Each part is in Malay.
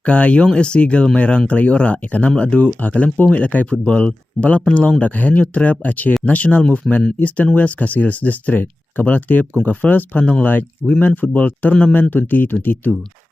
Kayong Seagull Mayrang Kalayora ikanam ladu akalempung ilakai football balapan long dak henyu trap ache National Movement Eastern West Kasils District. Kabalatip kung ka first Pandong Light Women Football Tournament 2022.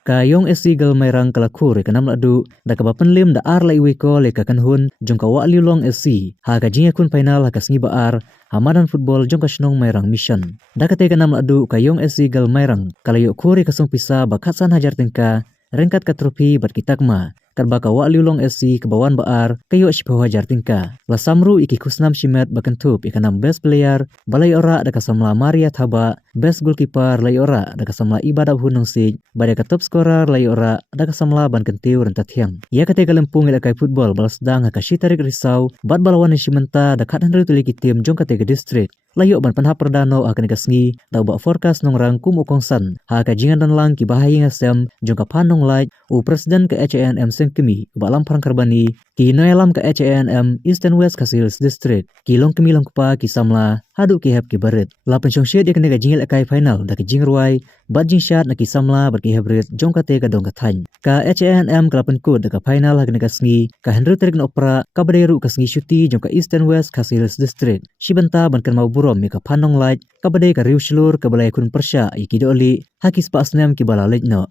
Kayong Seagull Mayrang Kalakur ikanam ladu dak kabapenlim da ar lai wiko leka kanhun jong ka Wa'liu Long SC. Ha kajing akun final ha kasngi baar Hamadan Football jong ka Shnong Mayrang Mission. Dakate kanam ladu kayong Seagull Mayrang kalayo kuri kasong pisa bakatsan hajar tingka rengkat ka trofi bat kitakma karbaka Wa'liu Long SC kebawan baar kayo shipaw hajar tingka la samru iki kusnam shimet bakentup ikanam best player balai ora da kasamla Maria Thaba best goalkeeper lai ora da kasamla Ibada Hunong Sig bada ka top scorer lai ora da kasamla ban kentiu rentat hiang ia kate kalempung ila kai football balas dang ha kashitarik risau bat balawan shimenta da khat handre tuliki tim jong kate district layo ban panha perdano akan kasngi da ba forecast nong rangkum ukongsan ha ka jingan dan lang ki bahaya ngasem jong ka Pandong Light u presiden ke HNM Sengkemi ba lamparang karbani ki noyalam ke HNM Eastern West Kasils District ki long kemi long kupa ki samla hadu ki hep ki barit la pensyong syed ya kena jingil akai final da ki jingruai bat jing syat na ki samla ber ki hebrit jong ka te ka dong ka thany ka HNM kalapen kut da ka final ha kena kasngi ka Henry Terik na opera ka baderu kasngi syuti jong ka Eastern West Kasils District shibenta ban kan mau burom mi ka Pandong Light ka badai ka riu shlur ka balai kun persya iki doli hakis pa asnem ki bala lejno.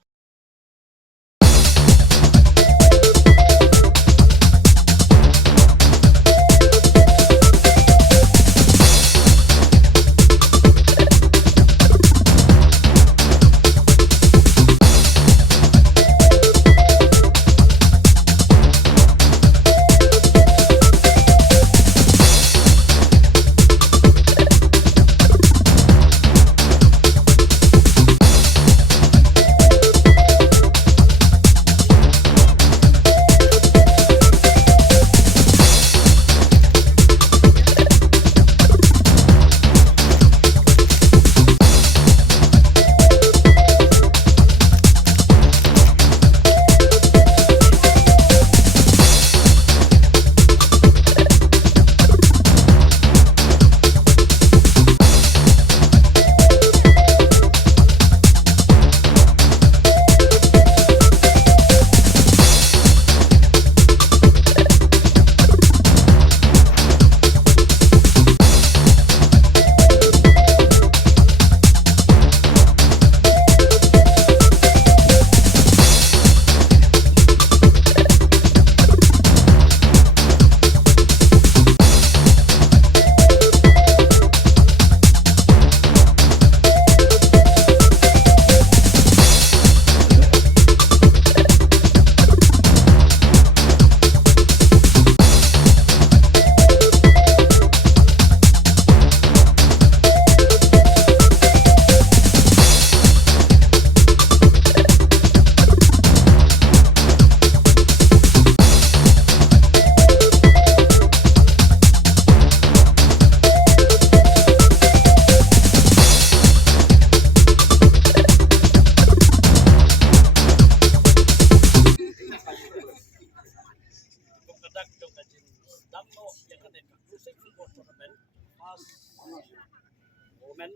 Women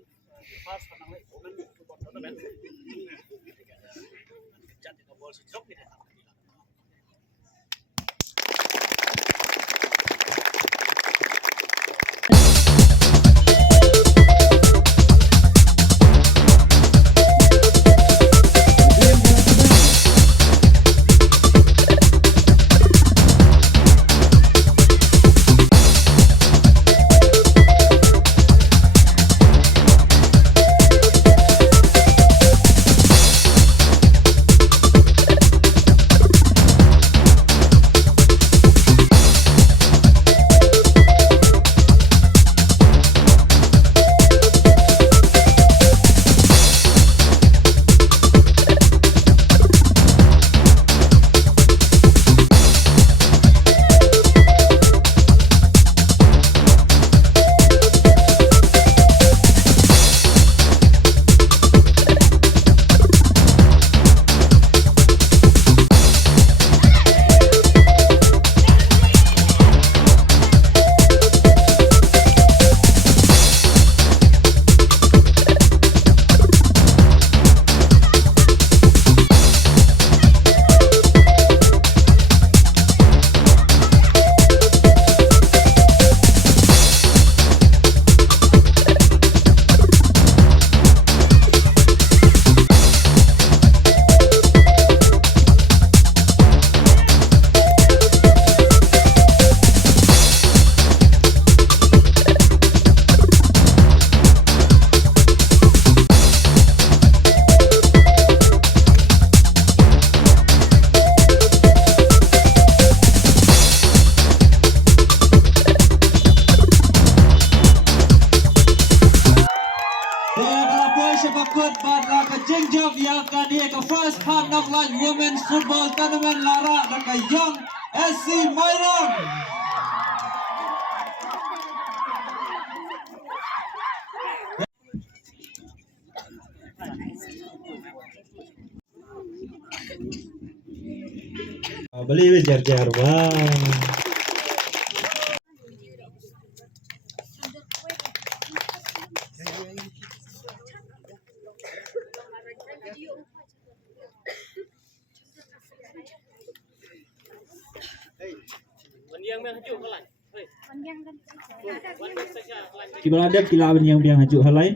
first Pandong Light Women Football Tournament. Kejat di tombol si jok ni. effort but ka jingjab yang kani ka first part of like women's football tournament lara ka young SC Mairang. Beli jar-jar wah. Kibala ada kilawan yang haju hal lain.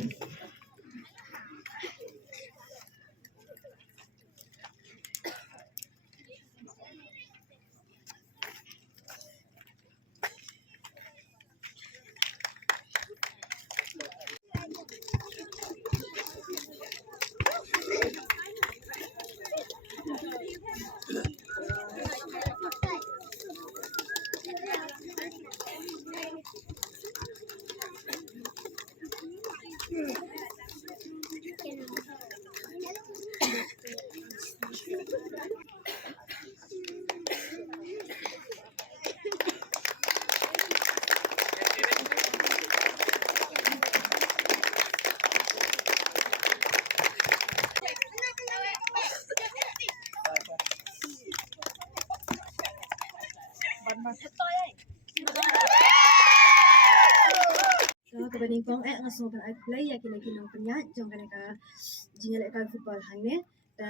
Kebening kong ngasong kan ay play ya kina kinong penya jong kana ka jinyale ka football hangne ta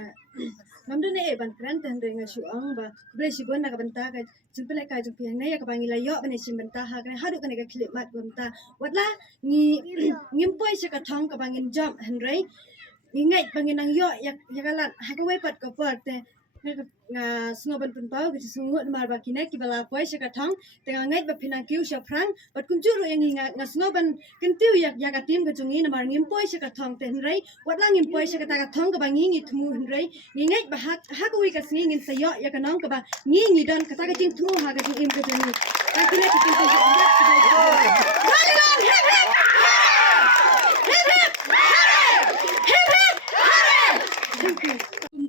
mamdo ne ban kran tan re ngasuang ba kuble sibon na kabanta ka jupele ka jung piang ne ya ka bangila yo bane sim banta ha kana hadu kana ka clip mat banta watla ni ngimpoi se ka thong ka bangin jom hanrei ngai bangin nang yo ya kalat ha ka wai pat ka pat te nga sngoban pun pau ke sungut mar ba kine ki bala poi se ka thong te ngai ba pina kiu sha prang bat kun juru yang nga sngoban kentiu ya ka tim ka jungi na mar ngim poi se ka thong te nrei watla ngim poi se ka ta ka thong ka bangi ngi thmu nrei ni ngai ba ha ku wi ka singi ngin sayo ya ka nong ka ba ngi don ka ta ka jing thmu ha ka jing im ka jungi ka kine ki tin ka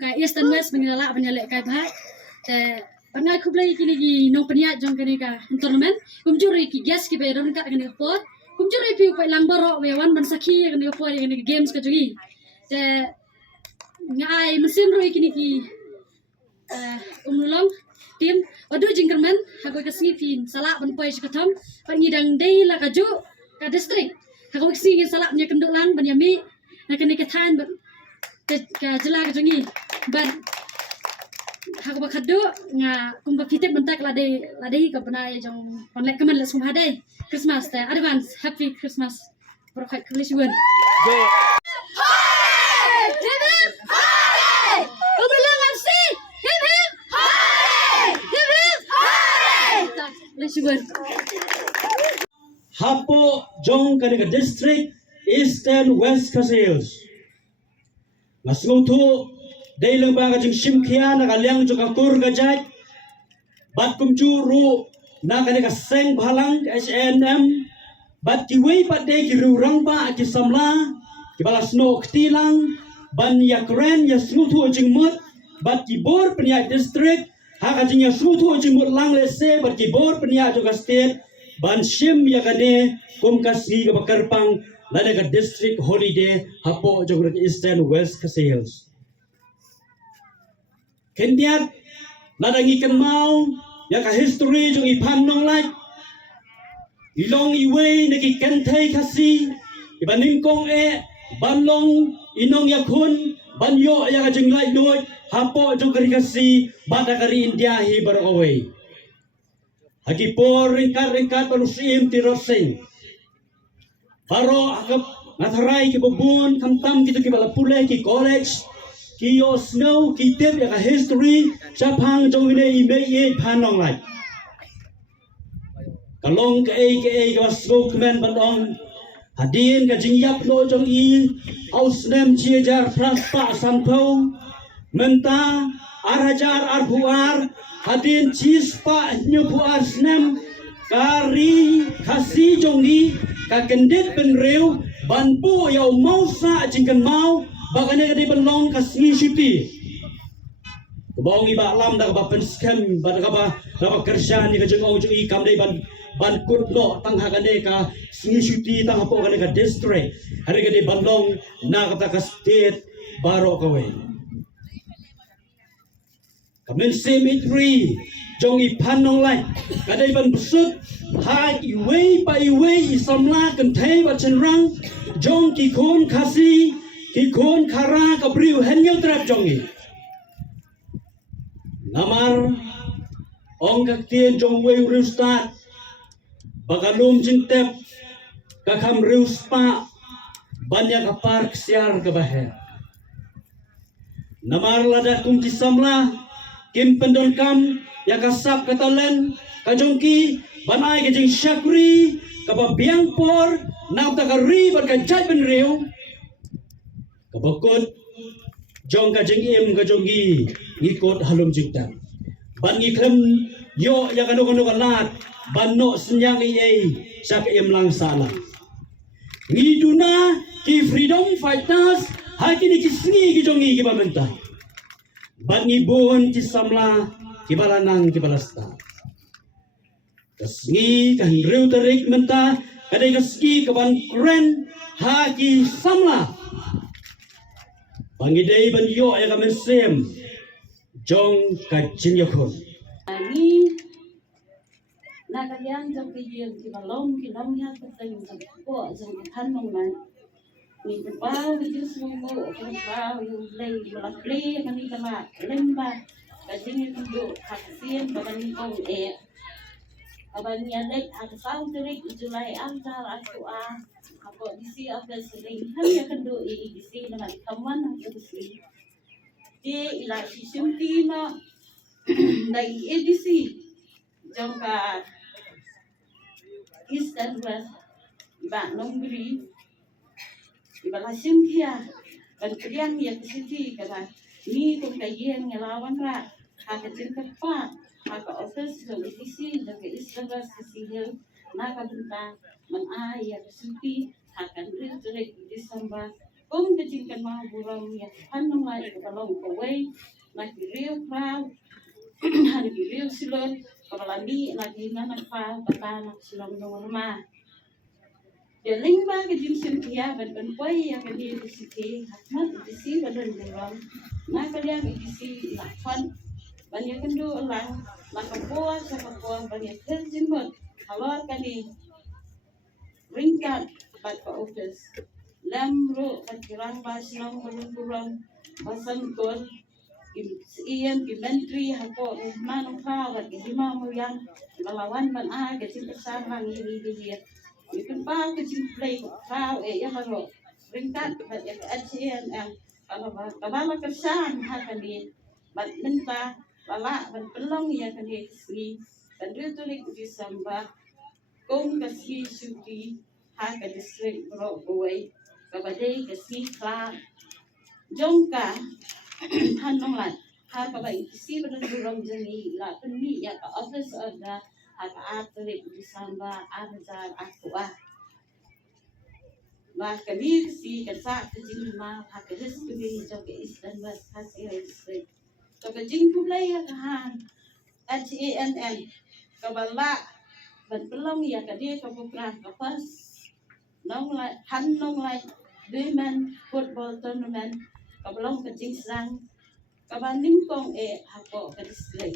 ka Eastern West mengelak penyalek kai bah te pangai kublai kini gi nong peniat jong kene ka tournament kumjuri ki gas ki be don ka kene pot kumjuri pi pai lang baro we wan ban sakhi kene pot kene games ka jogi te ngai musim roi kini ki umlong tim odu jingkerman hago ka singi pin salak ban poi ka thom pan ngidang dei la ka ju ka district hago singi salak nya kenduk lang ban yami na kene ka than ka jela ka jongi ban hak ba khadu nga kumba fitet bentak lade ka bana ya jong online kaman la sum hadai Christmas ta advance happy Christmas prokai kalishuan Hapo jong kana district Eastern West Hills. Ngasngutu dailang baga jing simkia na kalyang jong akur gajay bat kumjuru na kaneka seng balang SNM bat kiway pat day kirurang ba ki samla ki balas no ktilang ban yakren ya snutu jing mut bat kibor penya district ha jing ya snutu jing mut lang lese bat kibor penya jong state ban sim ya kane kum kasgi ka bakarpang lada ka district holiday hapo jong Eastern West Hills. Kendiat lada ngikan mau ya ka history jong ipan nong like ilong iwe nagi kentai kasi ibaning kong banlong inong yakun banyo ya ka jing like doy hapo jong kari kasi bata kari India hi baraway hagi por ringkat panusim tirosing baro akap natharay ki bubun kamtam gitu ki bala pulay ki college ki yo snow ki tip ya ka history chapang jong ine ime panong lai kalong ka wasgo kmen balong hadin ka jingyap no jong i ausnem chiejar praspa sampo menta arajar arbuar hadin chispa nyubuar snem kari kasi jongi ka kendit penreu banpu yau mau sa jingkan mau bagane kadi benong kasngi syuti bawang iba lam dak ba penskem ba dak ba kerja ni ka jengong jeng ikam dai ban kut no tang ha kane ka sngi syuti tang apo kane ka district hari kadi benong na kata ka state baro ka we kamen cemetery jong ipan nong lai kadai ban besut ha iwe pa iwe isamla kan thai ba chenrang jong ki khon khasi ki khon khara ka briu henyo trap jong i namar ong kak tien jong wei rustat bakalum jintep kakam ruspa banyak park siar ke baher namar lada kum samla kim pendon kam ya kasap katalen kajongki banai ke jing syakri kaba biang por nau takari berkajat benriu kabakut jong kajing im kajonggi ngikut halum jingta ban ngiklem yo ya kanu kalat ban no senyang ei sak im lang sala ngiduna ki freedom fighters hakini kisngi kijongi kibamenta ban ngibon ki samla kibalanang kibalasta kasngi kahriu tarik menta kadai kaski kaban kren haki samla bangidei ban yo ya kamen sem jong kacin yakun Ani nakalian jong kiyeng ki balong ya kateng jong ko jong kan nong man ni pau di sumo ko pau yung lay malakli kani kala lemba kajing itu haksien babani kong abang yang lek aksau terik julai antar aku ako disi apa sering hanya kendo disi nama kaman aku disi di ila sisunti na dari edisi jangka East and West ba nombri iba la sintia ban kriang ya kisiti kala ni kung kayeng ngelawan ra hakatin pa haka office ng edisi ng East and West kisihil nakabenta man ya kisiti hakan rin December kung kajingkan mga burang ya hanong lai katalong kaway nagiriw crowd nagiriw silon kamalami naghingan pa batanak silong ng rumah deling ba kajing sintiya ban poy ya kadi disiti hakmat disi badan burang nakaliang disi lakpan banyak kendo lang nakapuwa sa kapuwa banyak kerjimot halor kani ringkat pat ka office lamro kirang basilong kurang basan kon iyan pimentri hako manong kawat hima mo yang malawan man kasi kasama ini dia ikun pa kasi play kaw ya haro ringkat at siyan ang kabala kasan hakani bat menta lala ban pelong ya kani si dan rito di samba kung kasi syuti haka district bro away kabadai kasi ka jongka hanong lan ha kabay isi badan burong jani la penmi ya ka office ada haka atrik di samba azar akwa ba kami si kansa kajing ma haka district joge istan bas kasi district to kajing kulay ya kahan HANN kabala ban pelong ya kadi kabukra kapas nong lai women football tournament kabalong kajing sang kabaning kong hako kadisplay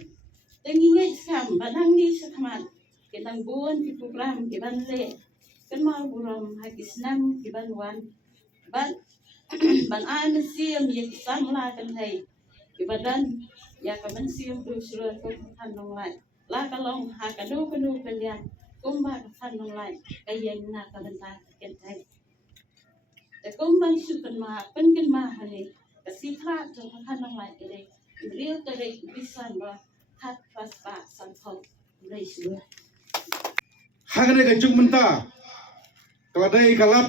tengingai sam badang ni sakman kitang buon ki program kibanle kan mau burom hakisnam kibanwan ban an siam ya sang la kan hai kibadan ya kaman siam du sura ko hanong lai la kalong hakadu kanu kalian kumba hanong lai kayeng na kabanta kentaiแต่ก็มันสุดมาเป็นกันมาอะไรแต่สิพลาดจนท่านน้องหลายเลยเรียกแต่เด็กวิสันว่าทัดภาษาสังคมเลยเชื่อ Hagane kajung menta kaladai kalat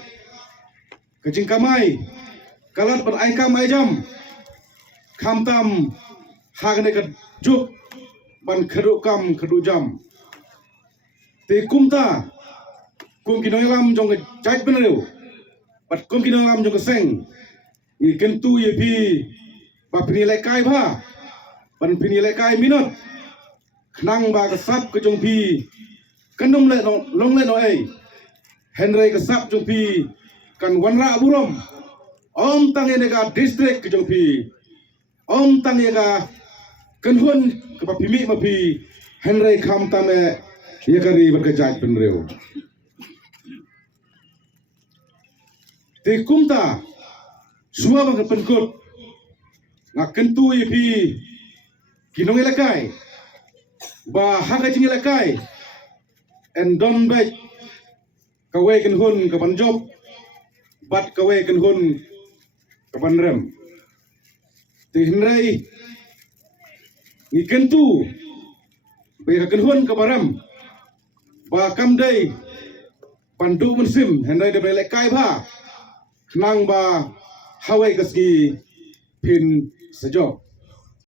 kajing kamai kalat beraikam ajam kamtam hagane kajuk ban kedukam kedujam te kumta kum kinoilam jong jait benriu bat kum kinong lam jong seng ni kentu ye pi ba penilai kai ba ban penilai kai minut nang ba kesap ke jong pi kenum le no long le no ai Henry kesap jong pi kan wanra burom om tang ye ga district ke jong pi om tang ye ga kenhun ke pa pimi ma pi Henry kham tame ye kari berkejat penreu te kumta suwa bang penkut ngak kentu ye pi kinong ilakai ba haga jing ilakai and don back kawe kan hun ka banjob bat kawe kan hun ka banrem te hinrai ni kentu ba ka kan hun ka baram ba kam dai pandu munsim hinrai de bele kai ba nang ba hawai kaski pin sejok